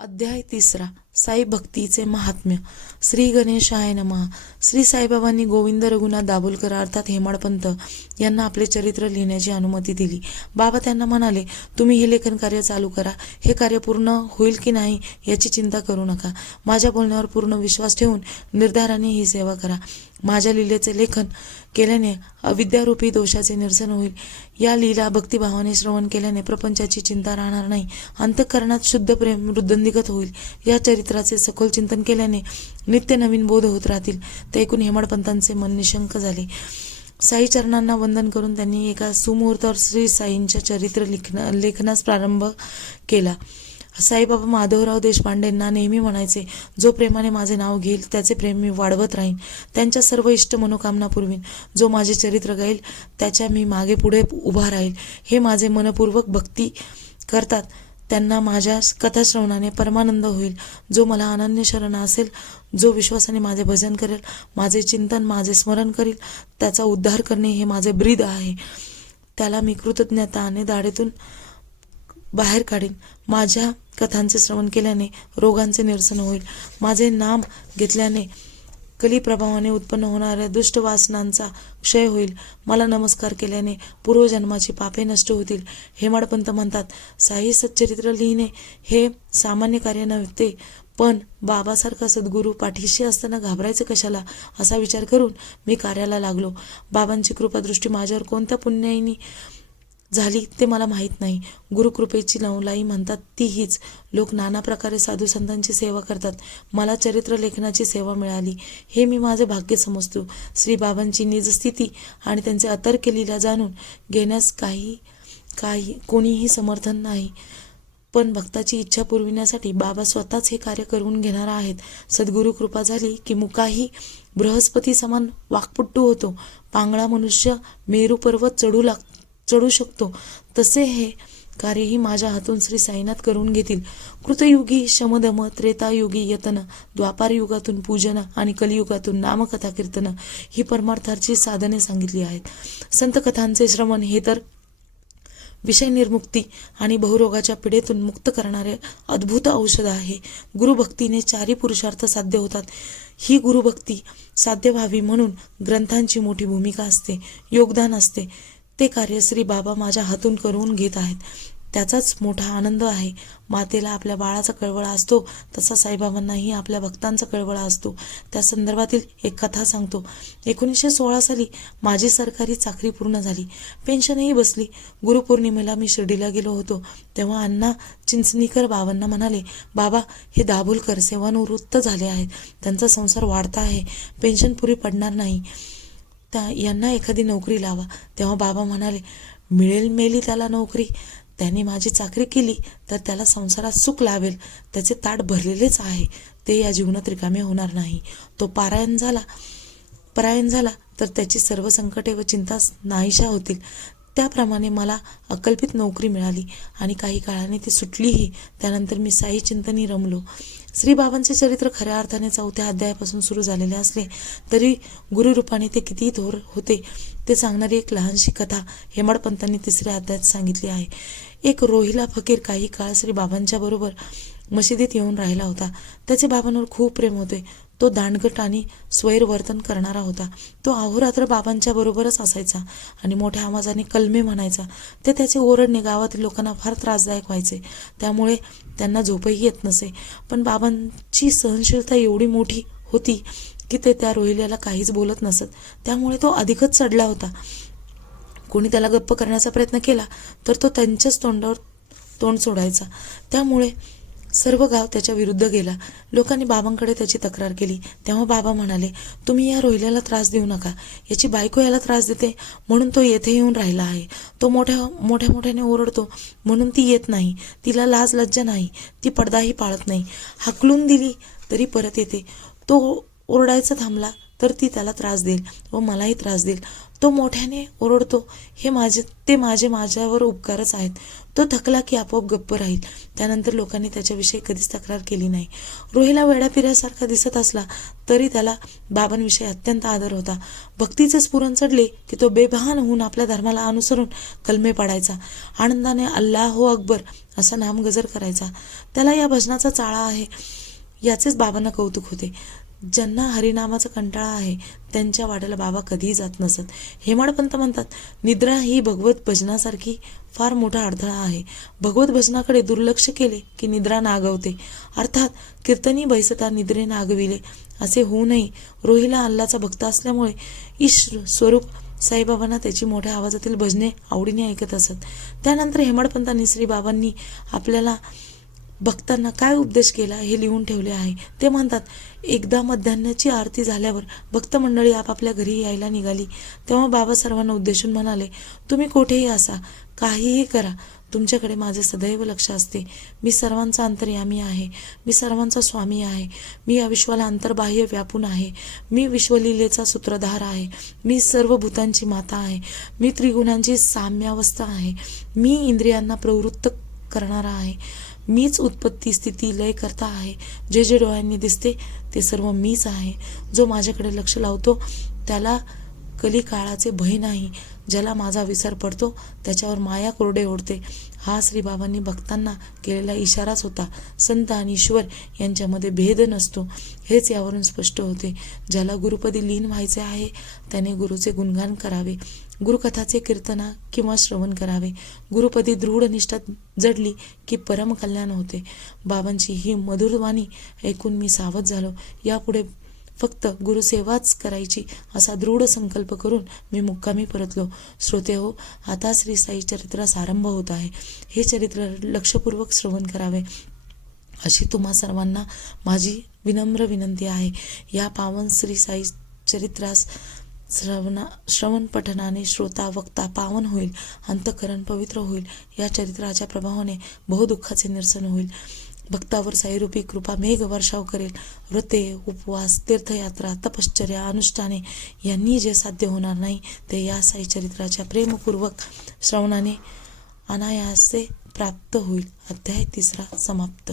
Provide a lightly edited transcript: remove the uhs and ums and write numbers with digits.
अध्याय 3. साई भक्तीचे महात्म्य. श्री गणेशाय नमः. श्री साईबाबांनी गोविंद रघुनाथ दाभोलकर अर्थात हेमाडपंत यांना आपले चरित्र लिहिण्याची अनुमती दिली. बाबा त्यांना म्हणाले, तुम्ही हे लेखन कार्य चालू करा. हे कार्य पूर्ण होईल की नाही याची चिंता करू नका. माझ्या बोलण्यावर पूर्ण विश्वास ठेवून निर्धाराने ही सेवा करा. माझ्या लीलेचे लेखन केल्याने अविद्यारूपी दोषाचे निरसन होईल. या लीला भक्तिभावाने श्रवण केल्याने प्रपंचाची चिंता राहणार नाही. अंतःकरणात शुद्ध प्रेम वृद्धींगत होईल. या चरित्राचे सखोल चिंतन केल्याने नित्य नवीन बोध होत राहतील. ते ऐकून हेमाडपंतांचे मन निशंक झाले. साई चरणांना वंदन करून त्यांनी एका सुमुहूर्तावर श्री साईंच्या चरित्र लेखनास प्रारंभ केला. साईबाबा माधवराव देशपांडेंना नेहमी म्हणायचे, जो प्रेमाने माझे नाव घेईल त्याचे प्रेम मी वाढवत राहीन. त्यांच्या सर्व इष्ट मनोकामना पुरवीन. जो माझे चरित्र गाईल त्याच्या मी मागे पुढे उभा राहील. हे माझे मनपूर्वक भक्ती करतात त्यांना माझ्या कथा श्रवणाने परमानंद होईल. जो मला अनन्य शरण असेल, जो विश्वासाने माझे भजन करेल, माझे चिंतन माझे स्मरण करील, त्याचा उद्धार करणे हे माझे ब्रीद आहे. त्याला मी कृतज्ञताने दाढेतून बाहेर काढीन. माझ्या कथांचे श्रवण केल्याने रोगांचे निरसन होईल. माझे नाम घेतल्याने कलिप्रभावाने उत्पन्न होणाऱ्या दुष्ट वासनांचा क्षय होईल. मला नमस्कार केल्याने पूर्वजन्माची पापे नष्ट होतील. हेमाडपंत म्हणतात, साई सच्चरित्र लिहिणे हे सामान्य कार्य नव्हते, पण बाबासारखा सद्गुरू पाठीशी असताना घाबरायचे कशाला असा विचार करून मी कार्याला लागलो. बाबांची कृपादृष्टी माझ्यावर कोणत्या पुण्याईनी झाली ते मला माहीत नाही. गुरुकृपेची नवलाई म्हणतात ती हीच. लोक नाना प्रकारे साधू संतांची सेवा करतात. मला चरित्र लेखनाची सेवा मिळाली हे मी माझे भाग्य समजतो. श्री बाबांची निजस्थिती आणि त्यांचे अतर्क्य लीला जाणून घेण्यास कोणीही समर्थन नाही, पण भक्ताची इच्छा पुरविण्यासाठी बाबा स्वतःच हे कार्य करून घेणार आहेत. सद्गुरु कृपा झाली की मुकाही बृहस्पती समान वाक्पटू होतो. पांगळा मनुष्य मेरू पर्वत चढू शकतो, तसे हे कार्यही माझ्या हातून श्री साईनाथ करून घेतील. कृतयुगी शमदम, त्रेतायुगी यतन, द्वापार युगातून पूजन आणि कलियुगातून नामकथा कीर्तन ही परमार्थाची साधने सांगितली आहेत. संत कथांचे श्रवण हे तर विषय निर्मुक्ती आणि बहुरोगाच्या पिढेतून मुक्त करणारे अद्भुत औषध आहे. गुरुभक्तीने चारी पुरुषार्थ साध्य होतात. ही गुरुभक्ती साध्य व्हावी म्हणून ग्रंथांची मोठी भूमिका असते, योगदान असते. ते कार्य श्री बाबा माझ्या हातून करून घेत आहेत, त्याचाच मोठा आनंद आहे. मातेला आपल्या बाळाचा कळवळा असतो तसा साईबाबांनाही आपल्या भक्तांचा कळवळा असतो. त्या संदर्भातील एक कथा सांगतो. 1916 साली माझी सरकारी चाकरी पूर्ण झाली, पेन्शनही बसली. गुरुपौर्णिमेला मी शिर्डीला गेलो होतो. तेव्हा अण्णा चिंचणीकर बाबांना म्हणाले, बाबा हे दाभोलकर सेवानिवृत्त झाले आहेत, त्यांचा संसार वाढता आहे, पेन्शन पुरी पडणार नाही, यांना एखादी नोकरी लावा. तेव्हा बाबा म्हणाले, मिळेल मेली त्याला नोकरी. त्याने माझी चाकरी केली तर त्याला संसारात सुख लाभेल. त्याचे ताट भरलेलेच आहे, ते या जीवनात रिकामे होणार नाही. तो परायण झाला तर त्याची सर्व संकटे व चिंता नाहीशा होतील. त्याप्रमाणे मला अकल्पित नोकरी मिळाली आणि काही काळाने ती सुटलीही. त्यानंतर मी साई चिंतनी रमलो. श्री बाबांचे चरित्र खऱ्या अर्थाने 4थ्या अध्यायापासून सुरू झालेले असले तरी गुरुरूपाने ते किती थोर होते ते सांगणारी एक लहानशी कथा हेमाडपंतांनी 3ऱ्या अध्यायात सांगितली आहे. एक रोहिला फकीर काही काळ श्री बाबांच्या बरोबर मशिदीत येऊन राहिला होता. त्याचे बाबांवर खूप प्रेम होते. तो दांडगट आणि स्वैर वर्तन करणारा होता. तो अहोरात्र बाबांच्या बरोबरच असायचा आणि मोठ्या आवाजाने कलमे म्हणायचा. ते त्याचे ओरडणे गावातील लोकांना फार त्रासदायक व्हायचे, त्यामुळे त्यांना झोपही येत नसे. पण बाबांची सहनशीलता एवढी मोठी होती की ते त्या रोहिल्याला काहीच बोलत नसत. त्यामुळे तो अधिकच चढला होता. कोणी त्याला गप्प करण्याचा प्रयत्न केला तर तो त्यांच्याच तोंडावर तोंड सोडायचा. त्यामुळे सर्व गाव त्याच्या विरुद्ध गेला. लोकांनी बाबांकडे त्याची तक्रार केली. तेव्हा बाबा म्हणाले, तुम्ही या रोहिल्याला त्रास देऊ नका. याची बायको याला त्रास देते म्हणून तो येथे येऊन राहिला आहे. तो मोठ्याने ओरडतो म्हणून ती येत नाही. तिला लाज लज्जा नाही. ती पडदाही पाळत नाही. हाकलून दिली तरी परत येते. तो ओरडायचा थांबला तर ती त्याला त्रास देईल व मलाही त्रास देईल. तो मोठ्याने ओरडतो ते माझ्यावर उपकारच आहेत. तो थकला की आपोआप गप्प राहील. त्यानंतर लोकांनी त्याच्याविषयी कधीच तक्रार केली नाही. रोहिला वेड्यापिऱ्यासारखा दिसत असला तरी त्याला बाबांविषयी अत्यंत आदर होता. भक्तीचे स्फुरण चढले की तो बेभान होऊन आपल्या धर्माला अनुसरून कलमे पाडायचा. आनंदाने अल्लाहो अकबर असा नामगजर करायचा. त्याला या भजनाचा चाळा आहे याचेच बाबांना कौतुक होते. ज्यांना हरिनामाचा कंटाळा आहे त्यांच्या वाड्याला बाबा कधीही जात नसत. हेमाडपंत म्हणतात, निद्रा ही भगवत भजनासारखी फार मोठा अडथळा आहे. भगवत भजनाकडे दुर्लक्ष केले की निद्रा नागवते. अर्थात कीर्तनी बैसता निद्रे नागविले असे होऊ नये. रोहिला अल्लाचा भक्त असल्यामुळे ईश स्वरूप साईबाबांना त्याची मोठ्या आवाजातील भजने आवडीने ऐकत असत. त्यानंतर हेमाडपंतांनी श्रीबाबांनी आपल्याला भक्तांना काय उपदेश केला हे लिहून ठेवले आहे. ते म्हणतात, एकदा मध्यान्हाची आरती झाल्यावर भक्त मंडळी आपापल्या घरी यायला निघाली तेव्हा बाबा सर्वांना उद्देशून म्हणाले, तुम्ही कोठेही असा, काहीही करा, तुमच्याकडे माझे सदैव लक्ष असते. मी सर्वांचा अंतर्यामी आहे. मी सर्वांचा स्वामी आहे. मी या विश्वाला अंतर्बाह्य व्यापून आहे. मी विश्वलीलेचा सूत्रधार आहे. मी सर्व भूतांची माता आहे. मी त्रिगुणांची साम्यावस्था आहे. मी इंद्रियांना प्रवृत्त करणारा आहे. मीच उत्पत्ती स्थिती लय करता आहे. जे जे डोळ्यांनी दिसते ते सर्व मीच आहे. जो माझ्याकडे लक्ष लावतो त्याला कलिकाळाचे भय नाही. ज्याला माझा विसर पडतो त्याच्यावर माया कोरडे ओढते. हा श्रीबाबांनी भक्तांना केलेला इशाराच होता. संत आणि ईश्वर यांच्यामध्ये भेद नसतो हेच यावरून स्पष्ट होते. ज्याला गुरुपदी लीन व्हायचे आहे त्याने गुरुचे गुणगान करावे, गुरुकथाचे कीर्तना किंवा श्रवण करावे. गुरुपदी दृढ निष्ठा जडली की परम कल्याण होते. बाबांची ही मधुरवाणी ऐकून मी सावध झालो. यापुढे फक्त गुरुसेवाच करायची असा दृढ संकल्प करून मी मुक्कामी परतलो. श्रोते हो, आता श्री साई चरित्रास आरंभ होत आहे. हे चरित्र लक्षपूर्वक श्रवण करावे अशी तुम्हा सर्वांना माझी विनम्र विनंती आहे. या पावन श्री साई चरित्रास श्रवण पठनाने श्रोता वक्ता पावन होईल, अंतःकरण पवित्र होईल. या चरित्राच्या प्रभावाने बहुदुःखाचे निरसन होईल. भक्तावर साईरूपी कृपा मेघ वर्षाव करेल. व्रते, उपवास, तीर्थयात्रा, तपश्चर्या, अनुष्ठाने यांनी जे साध्य होणार नाही ते या साई चरित्राच्या प्रेमपूर्वक श्रवणाने अनायासे प्राप्त होईल. अध्याय 3 समाप्त.